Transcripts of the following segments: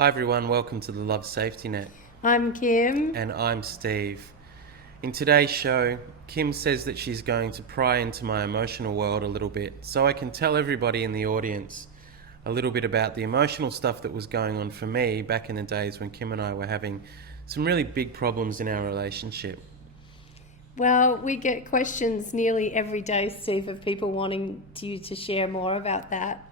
Hi everyone, welcome to the Love Safety Net. I'm Kim. And I'm Steve. In today's show, Kim says that she's going to pry into my emotional world a little bit so I can tell everybody in the audience a little bit about the emotional stuff that was going on for me back in the days when Kim and I were having some really big problems in our relationship. Well, we get questions nearly every day, Steve, of people wanting you to share more about that.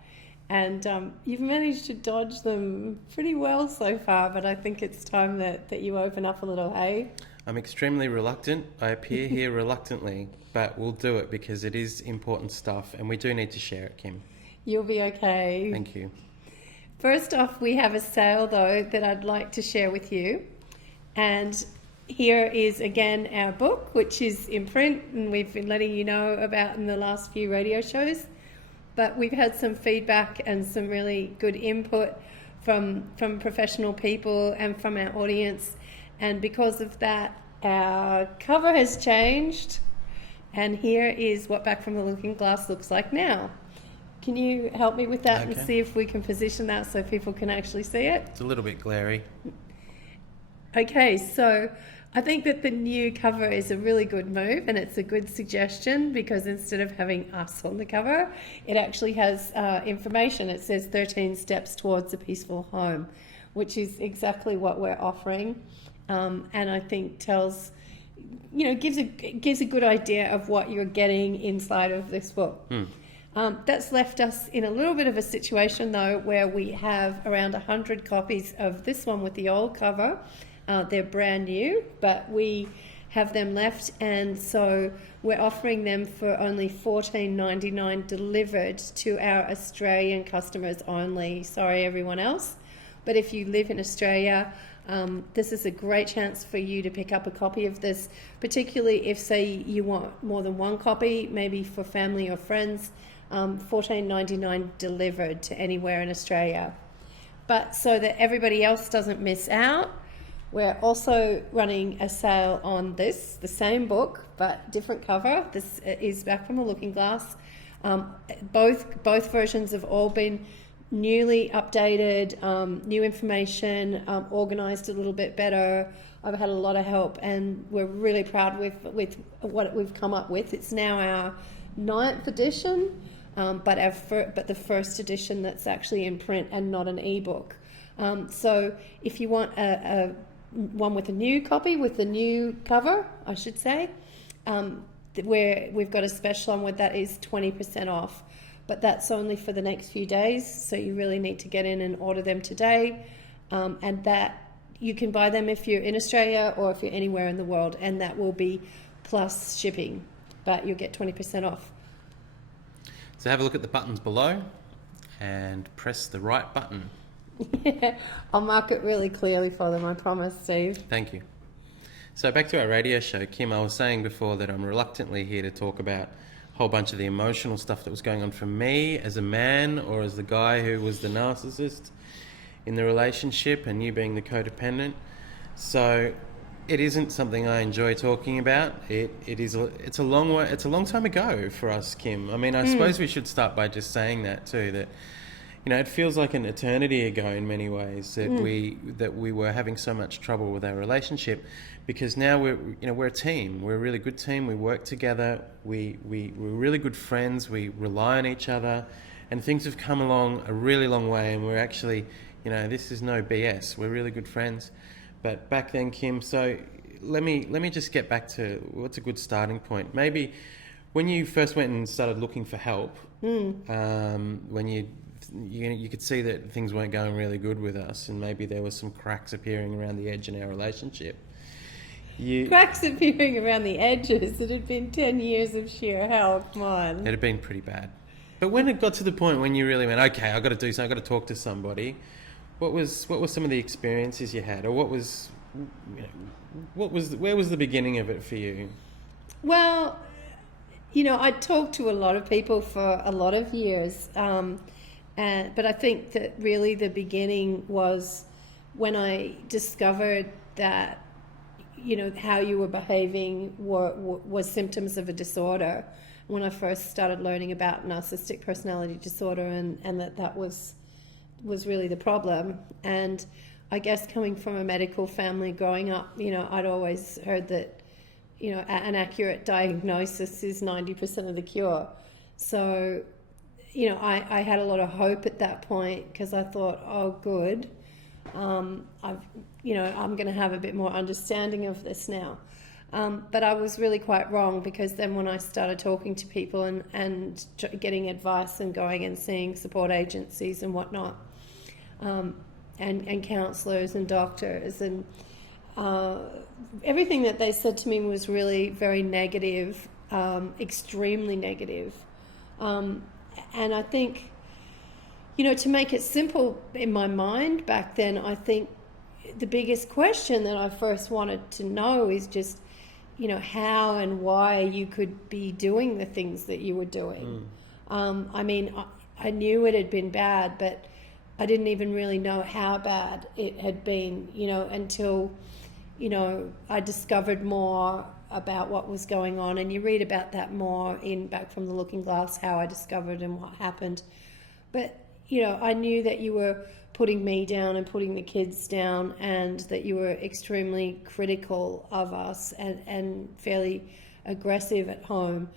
And you've managed to dodge them pretty well so far, but I think it's time that you open up a little, hey? I'm extremely reluctant. I appear here reluctantly, but we'll do it because it is important stuff and we do need to share it, Kim. You'll be okay. Thank you. First off, we have a sale, though, that I'd like to share with you. And here is, again, our book, which is in print, and we've been letting you know about in the last few radio shows. But we've had some feedback and some really good input from professional people and from our audience. And because of that, our cover has changed. And here is what Back from the Looking Glass looks like now. Can you help me with that and see if we can position that so people can actually see it? It's a little bit glary. Okay, so I think that the new cover is a really good move, and it's a good suggestion because instead of having us on the cover, it actually has information. It says 13 steps towards a peaceful home, which is exactly what we're offering, and I think tells, gives a good idea of what you're getting inside of this book. That's left us in a little bit of a situation, though, where we have around 100 copies of this one with the old cover. They're brand new, but we have them left, and so we're offering them for only $14.99 delivered to our Australian customers only. Sorry, everyone else. But if you live in Australia, this is a great chance for you to pick up a copy of this, particularly if, say, you want more than one copy, maybe for family or friends. $14.99 delivered to anywhere in Australia. But so that everybody else doesn't miss out, we're also running a sale on this, the same book, but different cover. This is Back from the Looking Glass. Both versions have all been newly updated, new information, organised a little bit better. I've had a lot of help, and we're really proud with what we've come up with. It's now our 9th edition, but the first edition that's actually in print and not an ebook. So if you want a one with a new copy, with the new cover, I should say, we've got a special on with that is 20% off. But that's only for the next few days, so you really need to get in and order them today. And that you can buy them if you're in Australia or if you're anywhere in the world, and that will be plus shipping, but you'll get 20% off. So have a look at the buttons below and press the right button. Yeah, I'll mark it really clearly for them, I promise, Steve. Thank you. So back to our radio show, Kim, I was saying before that I'm reluctantly here to talk about a whole bunch of the emotional stuff that was going on for me as a man or as the guy who was the narcissist in the relationship and you being the codependent. So it isn't something I enjoy talking about. It's a long time ago for us, Kim. I mean, I suppose we should start by just saying that too, that it feels like an eternity ago in many ways that we were having so much trouble with our relationship, because now we're a team. We're a really good team. We work together. We're really good friends. We rely on each other, and things have come along a really long way. And we're actually, this is no BS. We're really good friends. But back then, Kim. So let me just get back to what's a good starting point. Maybe when you first went and started looking for help, when you could see that things weren't going really good with us, and maybe there were some cracks appearing around the edge in our relationship. Cracks appearing around the edges. It had been 10 years of sheer hell. Come on. It had been pretty bad. But when it got to the point when you really went, okay, I've got to do something, I've got to talk to somebody, what were some of the experiences you had, or where was the beginning of it for you? Well, I talked to a lot of people for a lot of years. But I think that really the beginning was when I discovered that, how you were behaving was symptoms of a disorder. When I first started learning about narcissistic personality disorder, and that was was really the problem. And I guess coming from a medical family growing up, I'd always heard that, an accurate diagnosis is 90% of the cure. So, I had a lot of hope at that point because I thought, oh, good. I'm going to have a bit more understanding of this now. But I was really quite wrong, because then when I started talking to people and getting advice and going and seeing support agencies and whatnot, and counsellors and doctors, and everything that they said to me was really very negative, extremely negative. And I think, to make it simple in my mind back then, I think the biggest question that I first wanted to know is just, how and why you could be doing the things that you were doing. I knew it had been bad, but I didn't even really know how bad it had been, until, I discovered more about what was going on. And you read about that more in Back from the Looking Glass, how I discovered and what happened. But, I knew that you were putting me down and putting the kids down, and that you were extremely critical of us and fairly aggressive at home.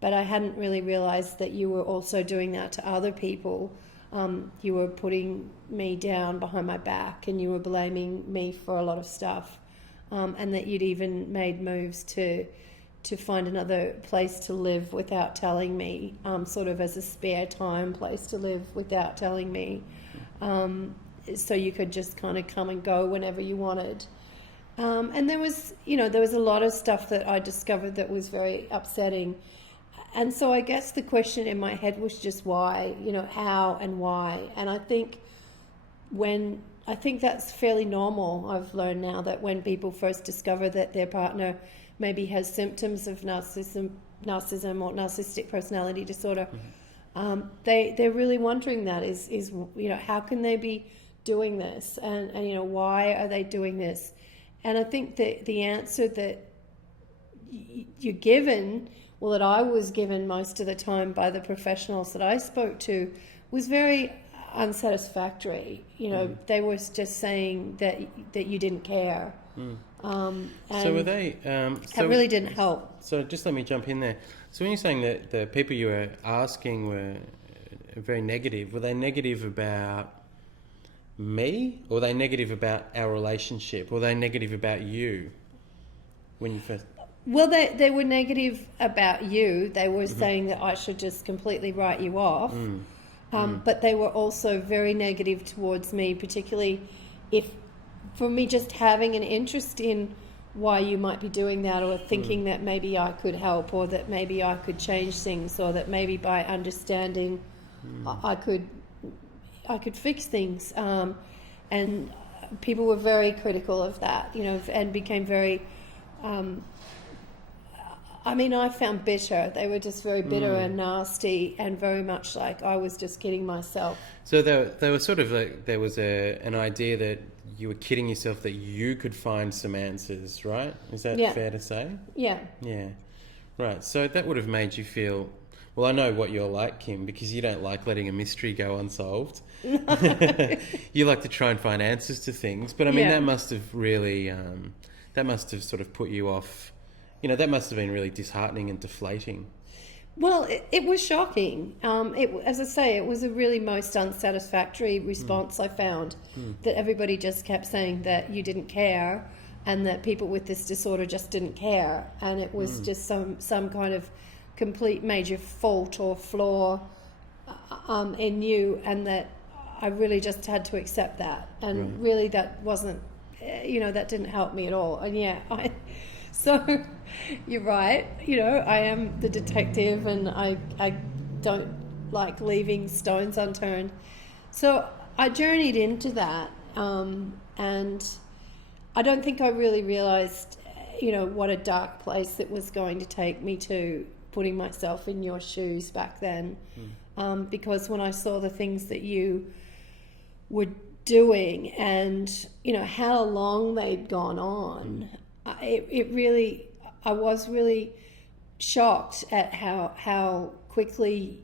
But I hadn't really realised that you were also doing that to other people. You were putting me down behind my back, and you were blaming me for a lot of stuff, and that you'd even made moves to find another place to live without telling me, sort of as a spare time place to live without telling me, so you could just kind of come and go whenever you wanted. And there was a lot of stuff that I discovered that was very upsetting. And so I guess the question in my head was just why, how and why. And I think that's fairly normal. I've learned now that when people first discover that their partner maybe has symptoms of narcissism or narcissistic personality disorder, they're really wondering that is how can they be doing this, and why are they doing this? And I think that the answer that you're given, well, that I was given most of the time by the professionals that I spoke to, was very unsatisfactory. They were just saying that you didn't care. And so were they? That really didn't help. So just let me jump in there. So when you're saying that the people you were asking were very negative, were they negative about me, or were they negative about our relationship, or were they negative about you when you first? Well, they were negative about you. They were saying that I should just completely write you off. But they were also very negative towards me, particularly for me just having an interest in why you might be doing that, or thinking that maybe I could help, or that maybe I could change things, or that maybe by understanding I could fix things. And people were very critical of that, and became very... I found bitter. They were just very bitter and nasty, and very much like I was just kidding myself. So they were sort of like, there was an idea that you were kidding yourself that you could find some answers, right? Is that fair to say? Yeah. Yeah. Right. So that would have made you feel... Well, I know what you're like, Kim, because you don't like letting a mystery go unsolved. You like to try and find answers to things. But I mean, that must have really... that must have sort of put you off... that must have been really disheartening and deflating. Well, it was shocking. As I say, it was a really most unsatisfactory response I found, that everybody just kept saying that you didn't care, and that people with this disorder just didn't care, and it was just some kind of complete major fault or flaw in you, and that I really just had to accept that. And really that wasn't, that didn't help me at all. And so you're right, I am the detective, and I don't like leaving stones unturned. So I journeyed into that, and I don't think I really realised, what a dark place it was going to take me to, putting myself in your shoes back then. Because when I saw the things that you were doing, and, how long they'd gone on, I was really shocked at how quickly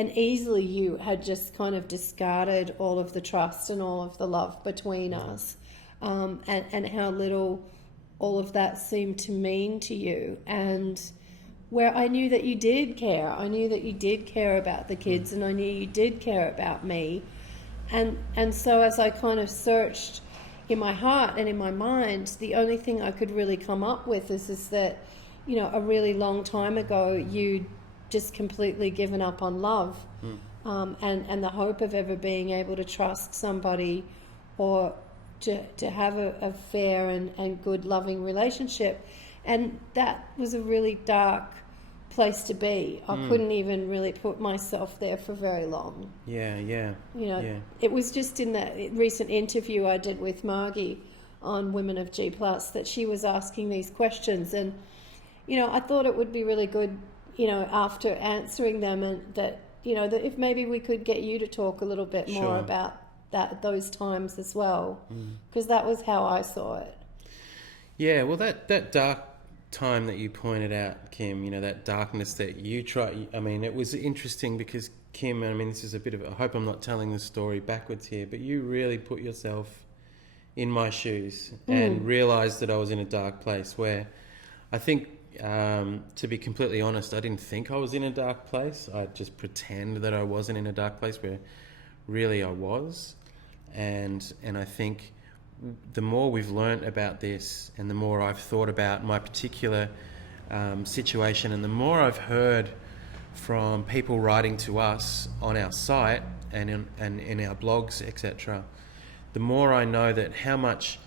and easily you had just kind of discarded all of the trust and all of the love between us, and how little all of that seemed to mean to you. And where I knew that you did care. I knew that you did care about the kids, and I knew you did care about me. And so as I kind of searched in my heart and in my mind, the only thing I could really come up with is that, you know, a really long time ago, you'd just completely given up on love, and the hope of ever being able to trust somebody or to have a fair and good loving relationship. And that was a really dark place to be. I couldn't even really put myself there for very long. Yeah. You know, Yeah. it was just in that recent interview I did with Margie on Women of G+, that she was asking these questions. And, you know, I thought it would be really good, you know, after answering them, and that, you know, that if maybe we could get you to talk a little bit more about those times as well, because that was how I saw it. Yeah, well, that dark time that you pointed out, Kim, you know, that darkness that you try. I mean, it was interesting because, Kim, I mean, this is a bit of, I hope I'm not telling the story backwards here, but you really put yourself in my shoes and realised that I was in a dark place where I think, to be completely honest, I didn't think I was in a dark place. I just pretend that I wasn't in a dark place where really I was. And I think the more we've learnt about this, and the more I've thought about my particular situation, and the more I've heard from people writing to us on our site and in our blogs, etc., the more I know that how much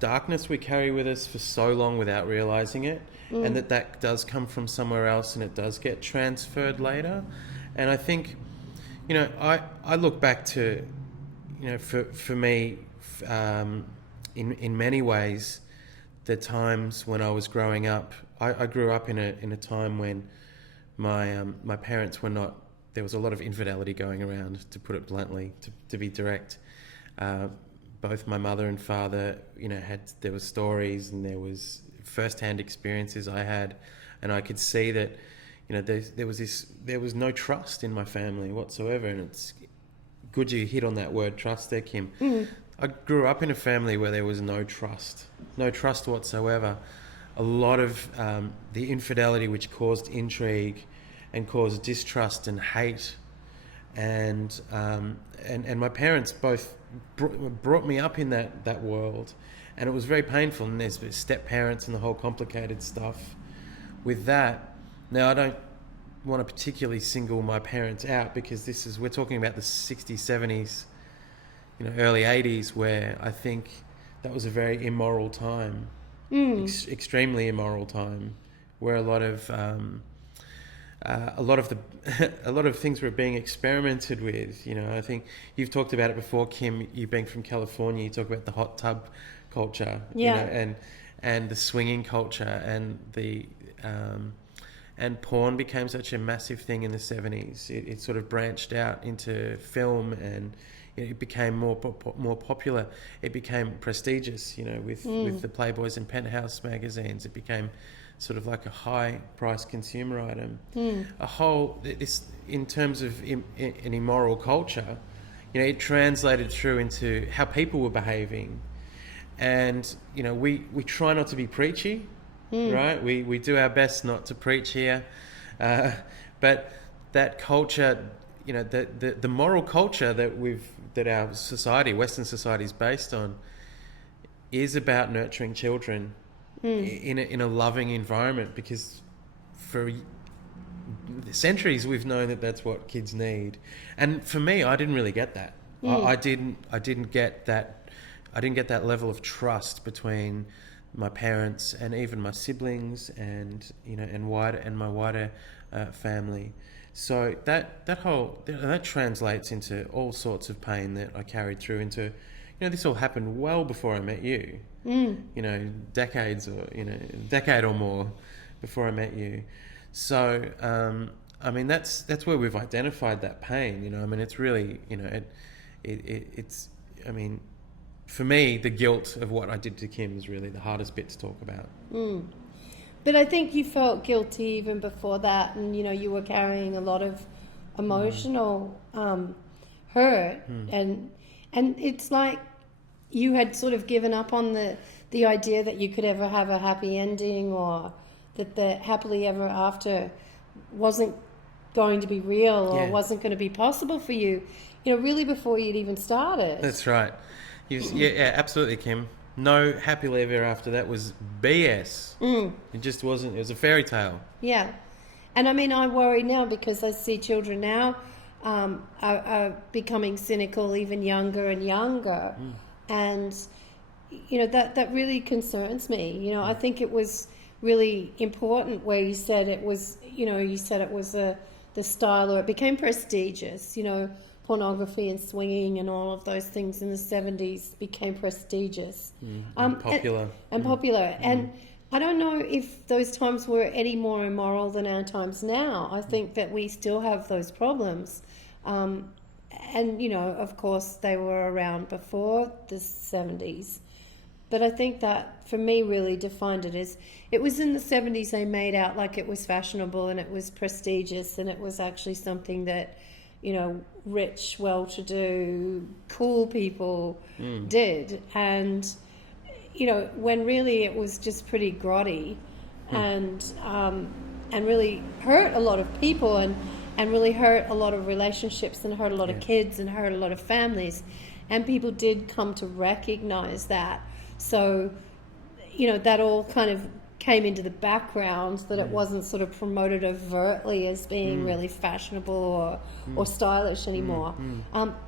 darkness we carry with us for so long without realising it, and that does come from somewhere else, and it does get transferred later. And I think, you know, I look back to, you know, for me, in many ways, the times when I was growing up, I grew up in a time when my parents were not. There was a lot of infidelity going around, to put it bluntly, to be direct. Both my mother and father, you know, there were stories, and there was first-hand experiences I had, and I could see that, you know, there was no trust in my family whatsoever. And it's good you hit on that word, trust, there, Kim. I grew up in a family where there was no trust whatsoever. A lot of the infidelity, which caused intrigue and caused distrust and hate, and my parents both brought me up in that world, and it was very painful. And there's step parents and the whole complicated stuff with that. Now, I don't want to particularly single my parents out, because we're talking about the 60s, 70s, you know, early 80s, where I think that was a very immoral time, extremely immoral time, where a lot of things were being experimented with. You know, I think you've talked about it before, Kim. You being from California, you talk about the hot tub culture, you know, and the swinging culture, and and porn became such a massive thing in the 70s. It sort of branched out into film, and it became more popular. It became prestigious, you know, with the Playboys and Penthouse magazines. It became sort of like a high-priced consumer item. In terms of an immoral culture, you know, it translated through into how people were behaving. And, you know, we try not to be preachy, right? We do our best not to preach here. But that culture, you know, the moral culture that our society, Western society, is based on, is about nurturing children in a loving environment, because for centuries we've known that that's what kids need. And for me, I didn't really get that. I didn't get that level of trust between my parents and even my siblings, and, you know, and my wider family. So that translates into all sorts of pain that I carried through into, you know, this all happened well before I met you. You know, decade or more before I met you. So I mean, that's where we've identified that pain. You know, I mean, it's really, you know, it's I mean, for me, the guilt of what I did to Kim is really the hardest bit to talk about. But I think you felt guilty even before that, and, you know, you were carrying a lot of emotional hurt, and it's like you had sort of given up on the idea that you could ever have a happy ending, or that the happily ever after wasn't going to be real, or wasn't going to be possible for you, really before you'd even started. That's right. Yeah, absolutely, Kim. No happily ever after. That was BS. It just wasn't. It was a fairy tale. Yeah. And I mean, I worry now because I see children now are becoming cynical even younger and younger. And, that really concerns me. I think it was really important where you said it was, the style, or it became prestigious, pornography and swinging and all of those things in the 70s became prestigious. And popular. And I don't know if those times were any more immoral than our times now. I think that we still have those problems. And, of course, they were around before the 70s. But I think that, for me, really defined it as, it was in the 70s they made out like it was fashionable and it was prestigious, and it was actually something that, rich, well-to-do, cool people did. And, when really it was just pretty grotty and really hurt a lot of people and really hurt a lot of relationships and hurt a lot of kids and hurt a lot of families. And people did come to recognize that. So, that all kind of came into the background, that it wasn't sort of promoted overtly as being really fashionable or stylish anymore.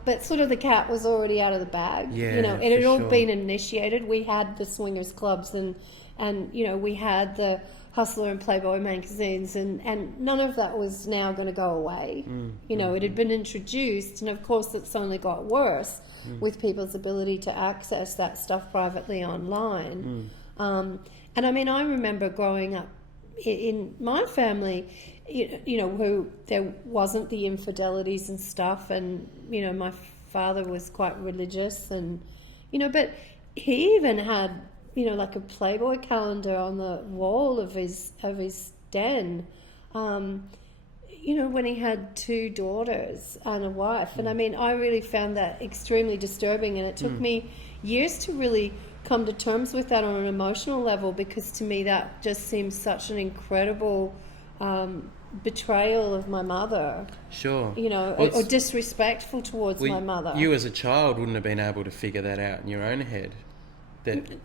But sort of the cat was already out of the bag. It had all been initiated. We had the swingers clubs and we had the Hustler and Playboy magazines, and none of that was now going to go away. It had been introduced, and of course it's only got worse with people's ability to access that stuff privately online. And I mean, I remember growing up in my family, who there wasn't the infidelities and stuff, and my father was quite religious, and but he even had like a Playboy calendar on the wall of his den, when he had 2 daughters and a wife. And I mean, I really found that extremely disturbing, and it took me years to really come to terms with that on an emotional level, because to me that just seems such an incredible betrayal of my mother. Sure. Or disrespectful towards my mother. You as a child wouldn't have been able to figure that out in your own head.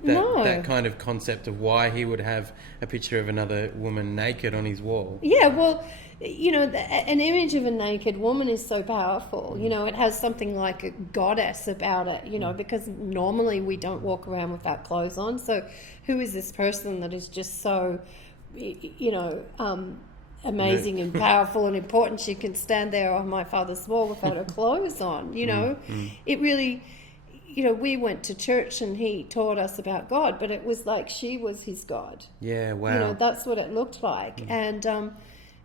No. That kind of concept of why he would have a picture of another woman naked on his wall. Yeah, well, an image of a naked woman is so powerful. It has something like a goddess about it, because normally we don't walk around without clothes on. So who is this person that is just so, amazing and powerful and important? She can stand there on my father's wall without her clothes on, It really... we went to church and he taught us about God, but it was like she was his God. Yeah, wow. That's what it looked like. And,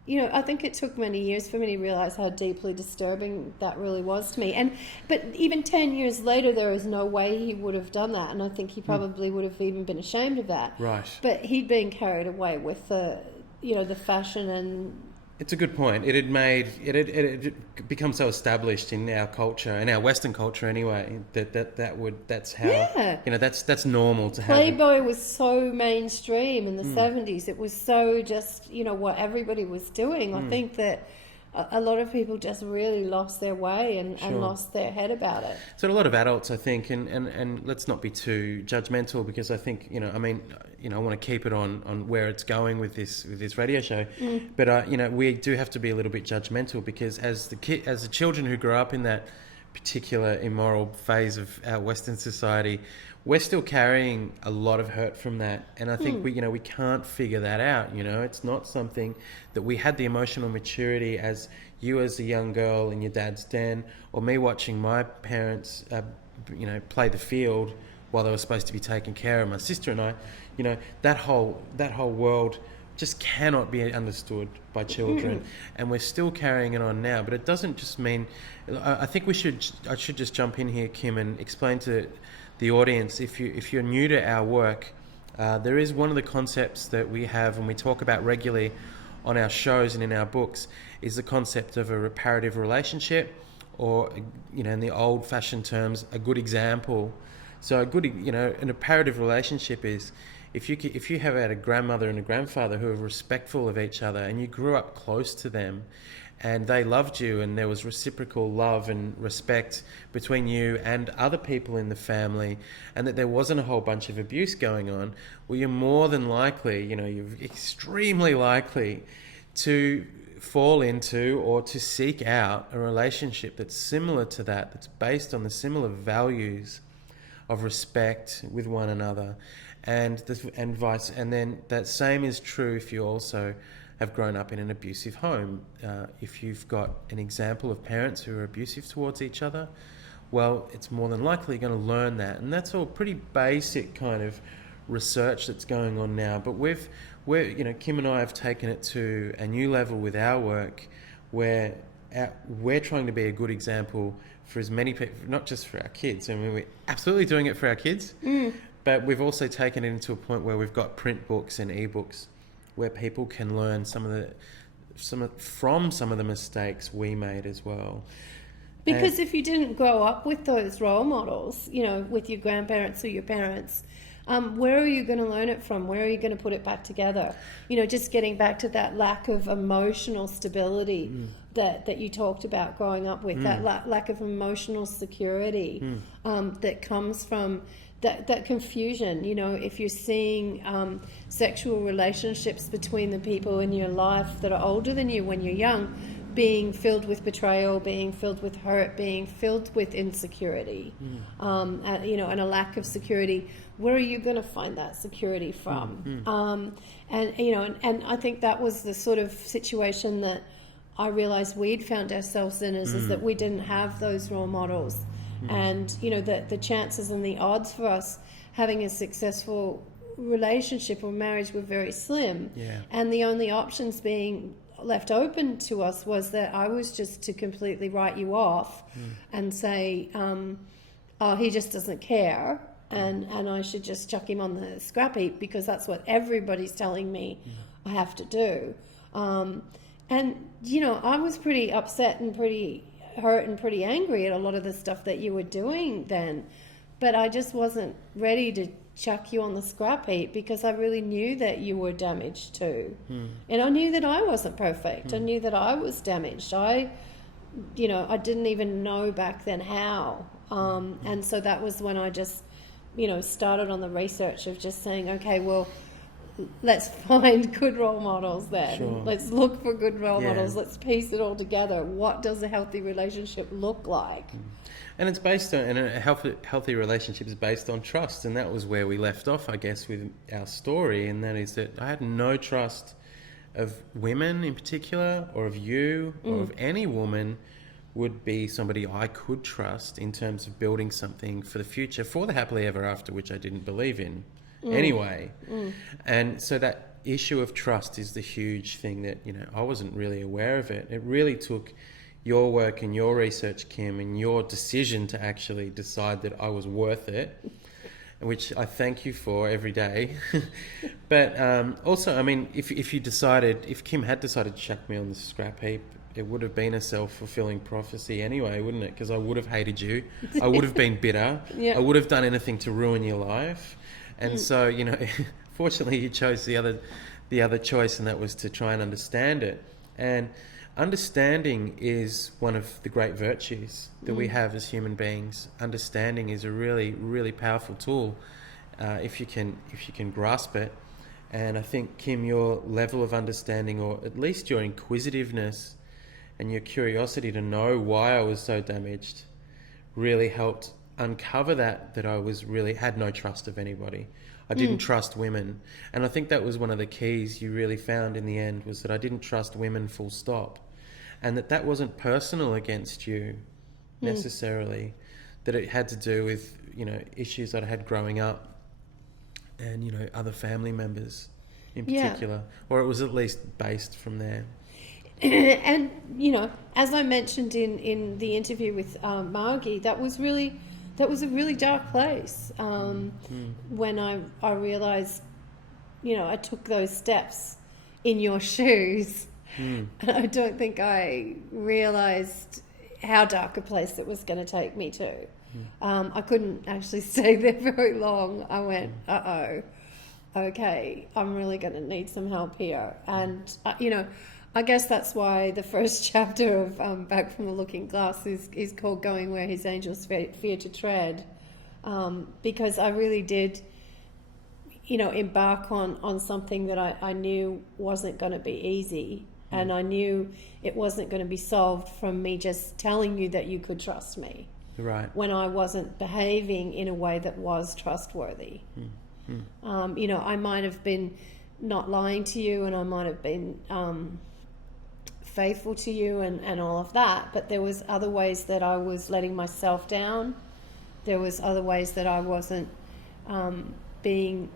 I think it took many years for me to realize how deeply disturbing that really was to me. But even 10 years later, there is no way he would have done that. And I think he probably would have even been ashamed of that. Right. But he'd been carried away with the fashion and... It's a good point. It had become so established in our culture, in our Western culture anyway, that's how that's normal to have. Playboy was so mainstream in the 70s. It was so just what everybody was doing. I think that a lot of people just really lost their way and lost their head about it. So a lot of adults, I think, and let's not be too judgmental, because I think I want to keep it on where it's going with this radio show. But we do have to be a little bit judgmental, because as the children who grow up in that particular immoral phase of our Western society, we're still carrying a lot of hurt from that. And I think we can't figure that out. It's not something that we had the emotional maturity as you as a young girl in your dad's den, or me watching my parents, play the field while they were supposed to be taking care of my sister and I. That whole world just cannot be understood by children, and we're still carrying it on now. But it doesn't just mean. I think I should just jump in here, Kim, and explain to the audience, if you're new to our work, there is one of the concepts that we have and we talk about regularly on our shows and in our books is the concept of a reparative relationship, or, in the old-fashioned terms, a good example. So a good, an reparative relationship is if you have had a grandmother and a grandfather who are respectful of each other, and you grew up close to them, and they loved you, and there was reciprocal love and respect between you and other people in the family, and that there wasn't a whole bunch of abuse going on, well, you're more than likely, you're extremely likely to fall into or to seek out a relationship that's similar to that, that's based on the similar values of respect with one another, and then that same is true if you also have grown up in an abusive home. If you've got an example of parents who are abusive towards each other, well, it's more than likely going to learn that. And that's all pretty basic kind of research that's going on now. But Kim and I have taken it to a new level with our work, where we're trying to be a good example for as many people, not just for our kids. I mean, we're absolutely doing it for our kids, but we've also taken it into a point where we've got print books and ebooks where people can learn from some of the mistakes we made as well. Because if you didn't grow up with those role models, with your grandparents or your parents, where are you going to learn it from? Where are you going to put it back together? Just getting back to that lack of emotional stability that you talked about growing up with, that lack of emotional security that comes from that confusion. If you're seeing sexual relationships between the people in your life that are older than you when you're young, being filled with betrayal, being filled with hurt, being filled with insecurity, and a lack of security, where are you going to find that security from? And I think that was the sort of situation that I realized we'd found ourselves in, is that we didn't have those role models. And the chances and the odds for us having a successful relationship or marriage were very slim. And the only options being left open to us was that I was just to completely write you off and say, oh, he just doesn't care, and I should just chuck him on the scrap heap because that's what everybody's telling me I have to do. And I was pretty upset and pretty hurt and pretty angry at a lot of the stuff that you were doing then, but I just wasn't ready to chuck you on the scrap heap because I really knew that you were damaged too. And I knew that I wasn't perfect. I knew that I was damaged. I didn't even know back then how. And so that was when I just, started on the research of just saying, okay, well, let's find good role models then. Sure. Let's look for good role models. Let's piece it all together. What does a healthy relationship look like? And it's based on, and a healthy relationship is based on trust. And that was where we left off, I guess, with our story. And that is that I had no trust of women in particular, or of you, or of any woman would be somebody I could trust in terms of building something for the future, for the happily ever after, which I didn't believe in. Anyway. And so that issue of trust is the huge thing that, I wasn't really aware of it. It really took your work and your research, Kim, and your decision to actually decide that I was worth it, which I thank you for every day. But also, I mean, if Kim had decided to chuck me on the scrap heap, it would have been a self-fulfilling prophecy anyway, wouldn't it? Because I would have hated you. I would have been bitter. I would have done anything to ruin your life. And so, fortunately you chose the other choice, and that was to try and understand it. And understanding is one of the great virtues that we have as human beings. Understanding is a really, really powerful tool if you can grasp it. And I think, Kim, your level of understanding, or at least your inquisitiveness and your curiosity to know why I was so damaged, really helped uncover that I was really had no trust of anybody. I didn't trust women. And I think that was one of the keys you really found in the end, was that I didn't trust women, full stop. And that wasn't personal against you necessarily, that it had to do with, issues that I had growing up and, other family members in particular, or it was at least based from there. And, as I mentioned in the interview with Margie, that was a really dark place when I realised, I took those steps in your shoes. Mm. And I don't think I realised how dark a place it was going to take me to. I couldn't actually stay there very long. I went, okay, I'm really going to need some help here. And, I guess that's why the first chapter of Back from the Looking Glass is called Going Where His Angels Fear to Tread, because I really did, embark on something that I knew wasn't going to be easy. And I knew it wasn't going to be solved from me just telling you that you could trust me. Right. When I wasn't behaving in a way that was trustworthy. I might have been not lying to you, and I might have been faithful to you and all of that, but there was other ways that I was letting myself down. There was other ways that I wasn't being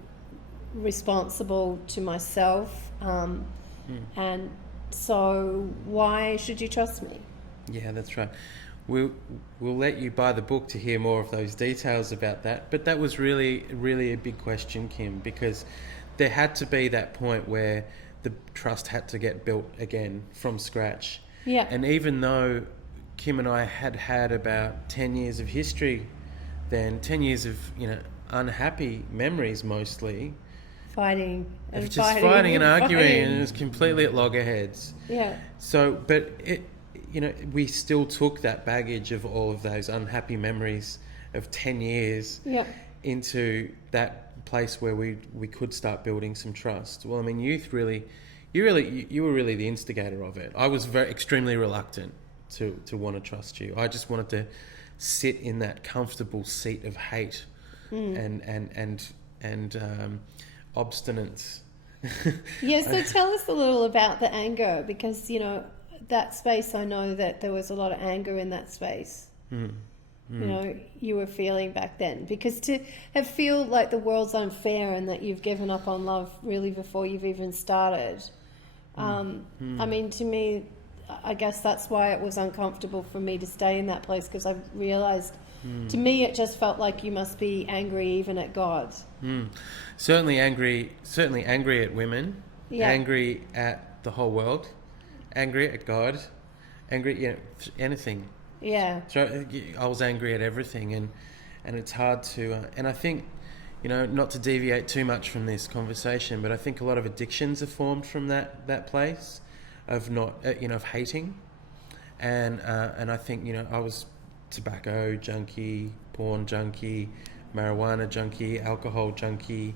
responsible to myself. And so why should you trust me? Yeah, that's right. We'll let you buy the book to hear more of those details about that. But that was really, really a big question, Kim, because there had to be that point where the trust had to get built again from scratch. Yeah. And even though Kim and I had about 10 years of history, then 10 years of, unhappy memories mostly. Fighting and fighting and arguing, and it was completely at loggerheads. Yeah. So, but we still took that baggage of all of those unhappy memories of 10 years into that place where we could start building some trust. Well, I mean, you were really the instigator of it. I was extremely reluctant to want to trust you. I just wanted to sit in that comfortable seat of hate and obstinance. Yeah, so tell us a little about the anger, because, that space, I know that there was a lot of anger in that space. You were feeling back then, because to feel like the world's unfair and that you've given up on love really before you've even started. I mean, to me, I guess that's why it was uncomfortable for me to stay in that place, because I realized, to me, it just felt like you must be angry even at God. Certainly angry at women, angry at the whole world, angry at God, angry at anything. Yeah. So I was angry at everything, and it's hard to, and I think, not to deviate too much from this conversation, but I think a lot of addictions are formed from that place of not, of hating, and I think, I was tobacco junkie, porn junkie, marijuana junkie, alcohol junkie,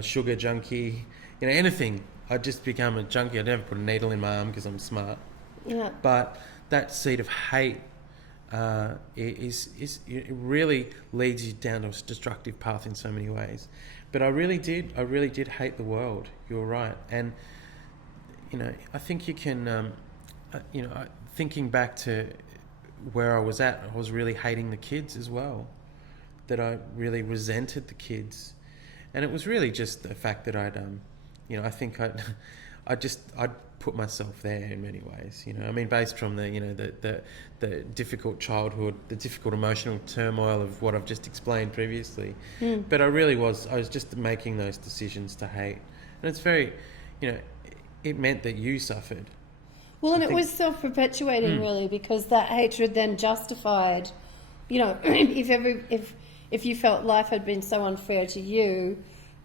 sugar junkie, anything. I'd just become a junkie. I'd never put a needle in my arm because I'm smart. Yeah. But that seed of hate it really leads you down a destructive path in so many ways. But I really did hate the world. You're right. And, I think you can, thinking back to where I was at, I was really hating the kids as well. That I really resented the kids. And it was really just the fact that I'd put myself there in many ways, I mean, based from the difficult childhood, the difficult emotional turmoil of what I've just explained previously. But I was just making those decisions to hate. And it's very, it meant that you suffered. Well, and it was self-perpetuating really, because that hatred then justified, if you felt life had been so unfair to you,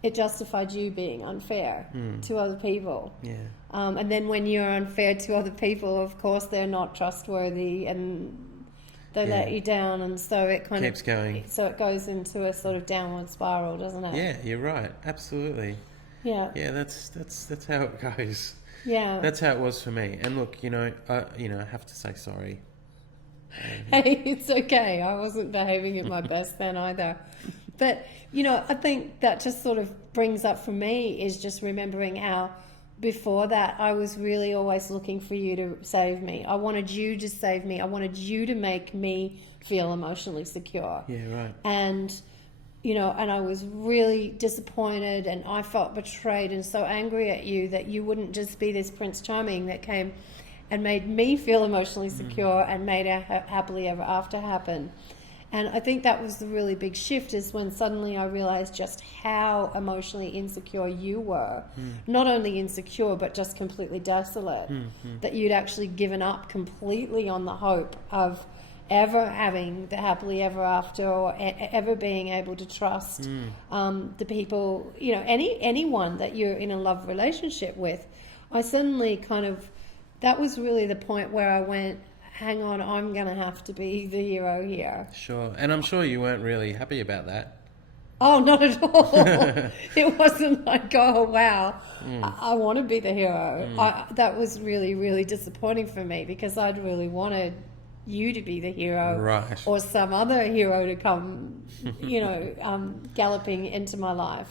it justified you being unfair to other people. Yeah. And then when you're unfair to other people, of course, they're not trustworthy and they let you down. And so it kind keeps going. So it goes into a sort of downward spiral, doesn't it? Yeah, you're right. Absolutely. Yeah. Yeah, that's how it goes. Yeah. That's how it was for me. And look, I have to say sorry. Hey, it's okay. I wasn't behaving at my best then either. But, I think that just sort of brings up for me is just remembering how before that I was really always looking for you to save me. I wanted you to save me. I wanted you to make me feel emotionally secure. Yeah, right. And, and I was really disappointed, and I felt betrayed and so angry at you that you wouldn't just be this Prince Charming that came and made me feel emotionally secure and made a happily ever after happen. And I think that was the really big shift, is when suddenly I realized just how emotionally insecure you were. Not only insecure, but just completely desolate. That you'd actually given up completely on the hope of ever having the happily ever after, or ever being able to trust the people, anyone that you're in a love relationship with. I suddenly that was really the point where I went, hang on, I'm going to have to be the hero here. Sure. And I'm sure you weren't really happy about that. Oh, not at all. It wasn't like, oh, wow, I want to be the hero. That was really, really disappointing for me, because I'd really wanted you to be the hero, Right. or some other hero to come, galloping into my life.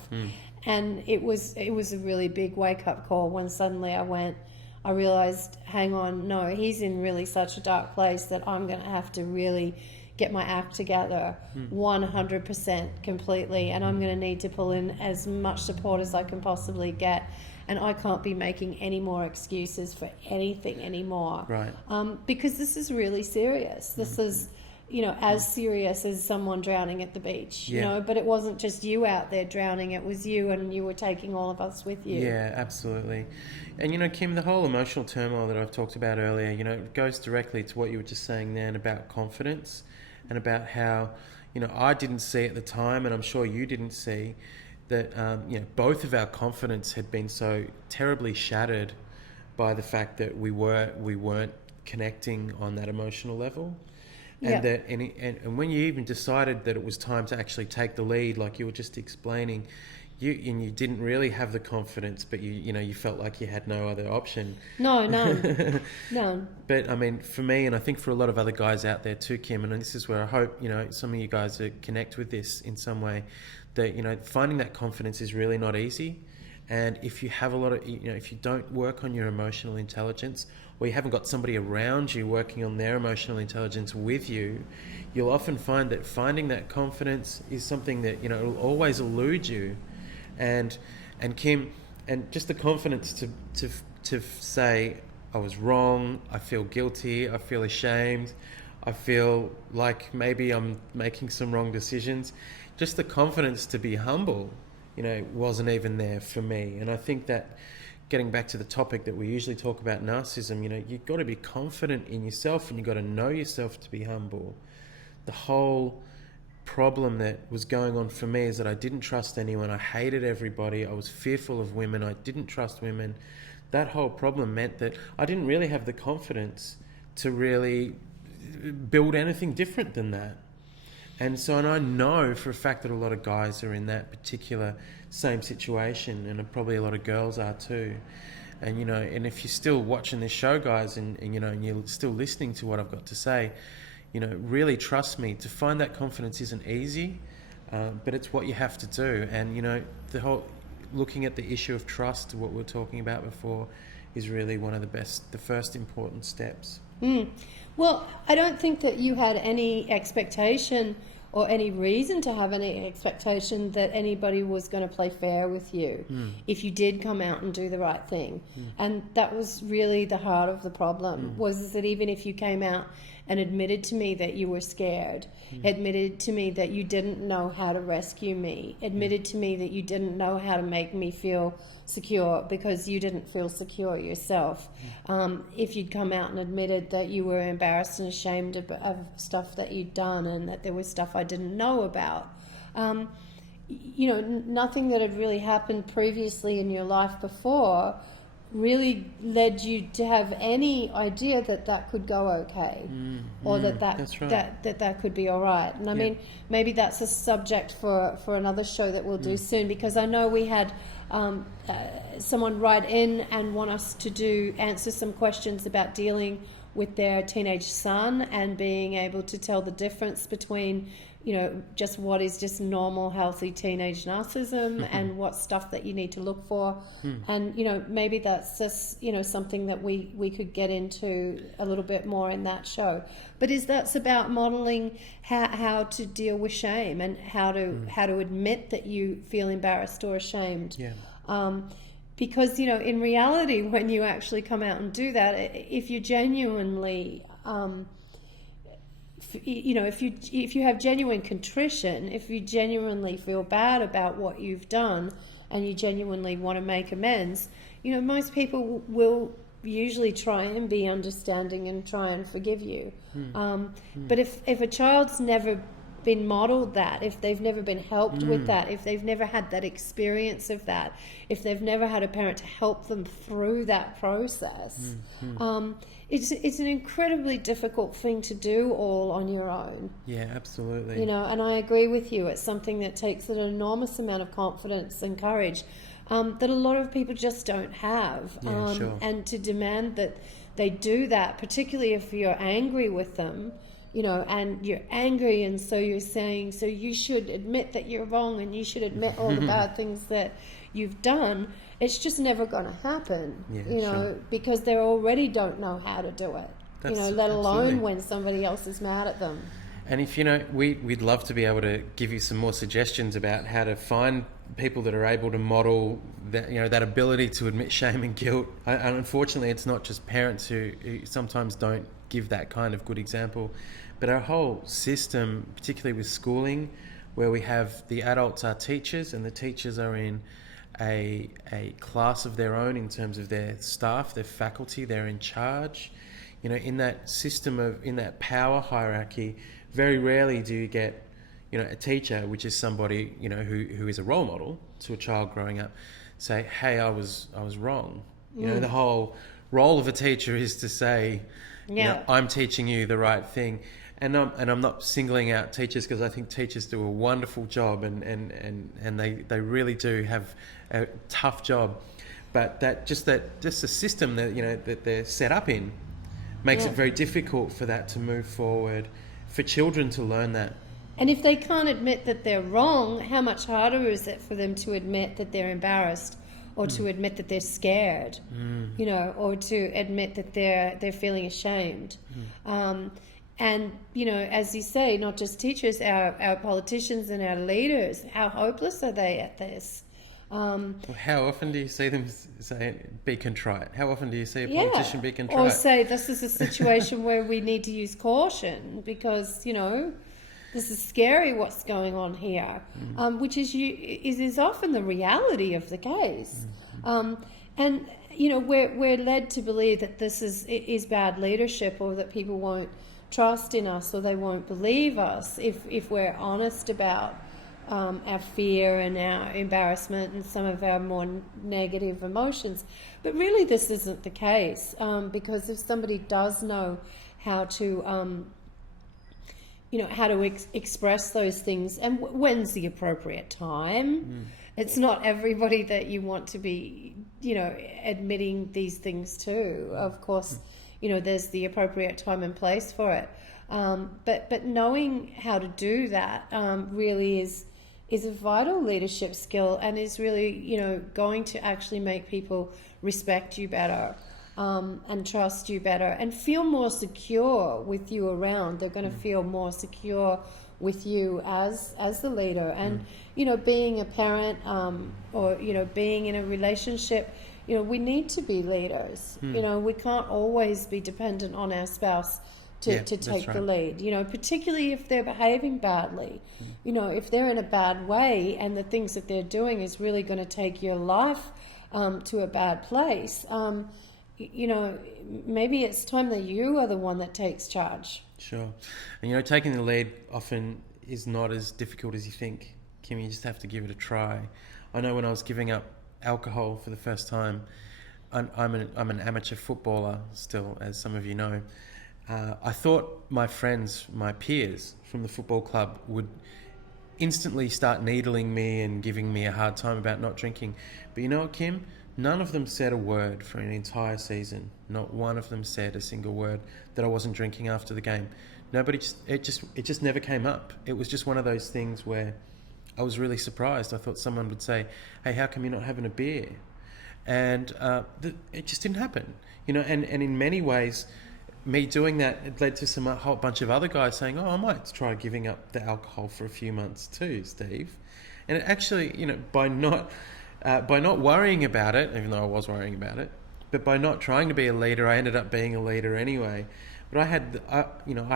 And it was a really big wake-up call when suddenly I realized, hang on, no, he's in really such a dark place that I'm going to have to really get my act together 100% completely, and I'm going to need to pull in as much support as I can possibly get, and I can't be making any more excuses for anything anymore. Right. Because this is really serious. This is, as serious as someone drowning at the beach, but it wasn't just you out there drowning, it was you, and you were taking all of us with you. Yeah, absolutely. And, Kim, the whole emotional turmoil that I've talked about earlier, it goes directly to what you were just saying then about confidence, and about how, I didn't see at the time, and I'm sure you didn't see, that, both of our confidence had been so terribly shattered by the fact that we weren't connecting on that emotional level. And that, and when you even decided that it was time to actually take the lead, like you were just explaining, you didn't really have the confidence, but you felt like you had no other option. No, none. None. But I mean, for me, and I think for a lot of other guys out there too, Kim, and this is where I hope some of you guys connect with this in some way, that finding that confidence is really not easy. And if you have a lot of, if you don't work on your emotional intelligence, or you haven't got somebody around you working on their emotional intelligence with you, you'll often find that finding that confidence is something that, will always elude you. And Kim, and just the confidence to say, I was wrong, I feel guilty, I feel ashamed, I feel like maybe I'm making some wrong decisions. Just the confidence to be humble, wasn't even there for me. And I think that, getting back to the topic that we usually talk about, narcissism, you've got to be confident in yourself, and you've got to know yourself to be humble. The whole problem that was going on for me is that I didn't trust anyone. I hated everybody. I was fearful of women. I didn't trust women. That whole problem meant that I didn't really have the confidence to really build anything different than that. And so, and I know for a fact that a lot of guys are in that particular same situation, and probably a lot of girls are too. And, and if you're still watching this show, guys, and you're still listening to what I've got to say, really trust me, to find that confidence isn't easy, but it's what you have to do. And, the whole looking at the issue of trust, what we were talking about before, is really one of the first important steps. Well, I don't think that you had any expectation or any reason to have any expectation that anybody was going to play fair with you if you did come out and do the right thing. And that was really the heart of the problem, was that even if you came out and admitted to me that you were scared, admitted to me that you didn't know how to rescue me, admitted to me that you didn't know how to make me feel secure because you didn't feel secure yourself. If you'd come out and admitted that you were embarrassed and ashamed of stuff that you'd done, and that there was stuff I didn't know about, nothing that had really happened previously in your life before really led you to have any idea that could go okay, or that could be all right. And I mean, maybe that's a subject for another show that we'll do soon, because I know we had someone write in and want us to answer some questions about dealing with their teenage son and being able to tell the difference between just what is just normal, healthy teenage narcissism and what stuff that you need to look for. And, maybe that's just, something that we could get into a little bit more in that show. But that's about modeling how to deal with shame, and how to admit that you feel embarrassed or ashamed. Because, in reality, when you actually come out and do that, if you genuinely if you have genuine contrition, if you genuinely feel bad about what you've done and you genuinely want to make amends, most people will usually try and be understanding and try and forgive you. But if a child's never been modeled that, if they've never been helped with that, if they've never had that experience of that, if they've never had a parent to help them through that process, it's an incredibly difficult thing to do all on your own. Yeah, absolutely. And I agree with you. It's something that takes an enormous amount of confidence and courage that a lot of people just don't have. Sure. And to demand that they do that, particularly if you're angry with them, and you're angry, and so you're saying, so you should admit that you're wrong and you should admit all the bad things that you've done. It's just never going to happen, Sure. because they already don't know how to do it, let alone absolutely. when somebody else is mad at them. And if we'd love to be able to give you some more suggestions about how to find people that are able to model that, that ability to admit shame and guilt. And unfortunately, it's not just parents who sometimes don't give that kind of good example, but our whole system, particularly with schooling, where we have the adults are teachers and the teachers are in a class of their own in terms of their staff, their faculty, they're in charge. In that system in that power hierarchy, very rarely do you get, a teacher, which is somebody, who is a role model to a child growing up, say, hey, I was wrong. The whole role of a teacher is to say, I'm teaching you the right thing. And I'm not singling out teachers, because I think teachers do a wonderful job and they really do have a tough job. But just the system that that they're set up in makes it very difficult for that to move forward, for children to learn that. And if they can't admit that they're wrong, how much harder is it for them to admit that they're embarrassed, or to admit that they're scared, or to admit that they're feeling ashamed. And, as you say, not just teachers, our politicians and our leaders, how hopeless are they at this? How often do you see them say, be contrite? How often do you see a politician be contrite? Or say, this is a situation where we need to use caution because, this is scary what's going on here, which is often the reality of the case. And, we're led to believe that this is bad leadership, or that people won't trust in us, or they won't believe us if we're honest about our fear and our embarrassment and some of our more negative emotions. But really this isn't the case, because if somebody does know how to express those things, and when's the appropriate time. It's not everybody that you want to be admitting these things to. Of course, there's the appropriate time and place for it, but knowing how to do that really is a vital leadership skill, and is really going to actually make people respect you better, and trust you better, and feel more secure with you around. They're going to feel more secure with you as the leader. And being a parent, or being in a relationship, we need to be leaders. We can't always be dependent on our spouse to take the lead, particularly if they're behaving badly. If they're in a bad way and the things that they're doing is really going to take your life to a bad place, maybe it's time that you are the one that takes charge. Sure. And taking the lead often is not as difficult as you think, Kim. You just have to give it a try. I know when I was giving up alcohol for the first time, I'm an amateur footballer still, as some of you know. I thought my friends, my peers from the football club, would instantly start needling me and giving me a hard time about not drinking. But you know what, Kim? None of them said a word for an entire season. Not one of them said a single word that I wasn't drinking after the game. Nobody, it just never came up. It was just one of those things where I was really surprised. I thought someone would say, hey, how come you're not having a beer? And it just didn't happen. And in many ways, me doing that, it led to a whole bunch of other guys saying, oh, I might try giving up the alcohol for a few months too, Steve. And it actually, by not worrying about it, even though I was worrying about it, but by not trying to be a leader, I ended up being a leader anyway. But I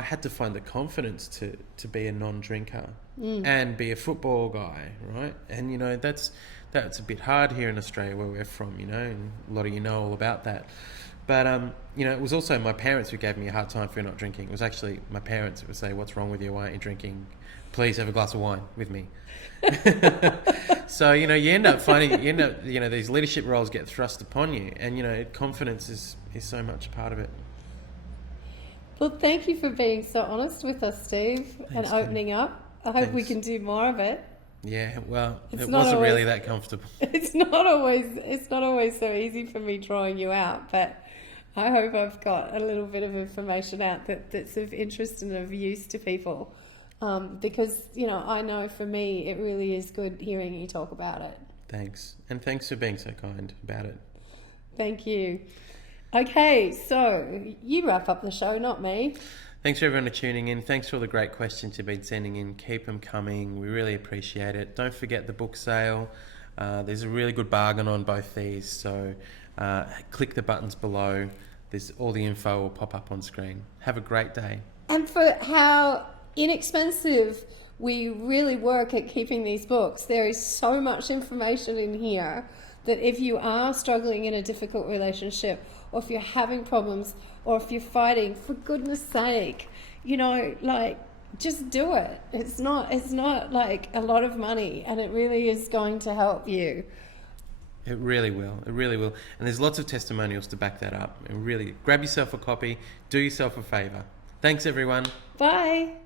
had to find the confidence to be a non-drinker and be a football guy, right? And that's a bit hard here in Australia where we're from, and a lot of you know all about that. But it was also my parents who gave me a hard time for not drinking. It was actually my parents who would say, "What's wrong with you? Why aren't you drinking? Please have a glass of wine with me." So you end up finding these leadership roles get thrust upon you, and confidence is so much a part of it. Well, thank you for being so honest with us, Steve, and opening up. I hope we can do more of it. Yeah, well, it wasn't really that comfortable. It's not always so easy for me drawing you out, but I hope I've got a little bit of information out that's of interest and of use to people. Because, I know for me, it really is good hearing you talk about it. Thanks. And thanks for being so kind about it. Thank you. Okay, so you wrap up the show, not me. Thanks for everyone for tuning in. Thanks for all the great questions you've been sending in. Keep them coming. We really appreciate it. Don't forget the book sale. There's a really good bargain on both these. So click the buttons below. There's all the info will pop up on screen. Have a great day. And for how inexpensive we really work at keeping these books, there is so much information in here that if you are struggling in a difficult relationship, or if you're having problems, or if you're fighting, for goodness sake, just do it. It's not like a lot of money, and it really is going to help you. It really will. It really will. And there's lots of testimonials to back that up. And really, grab yourself a copy. Do yourself a favour. Thanks, everyone. Bye.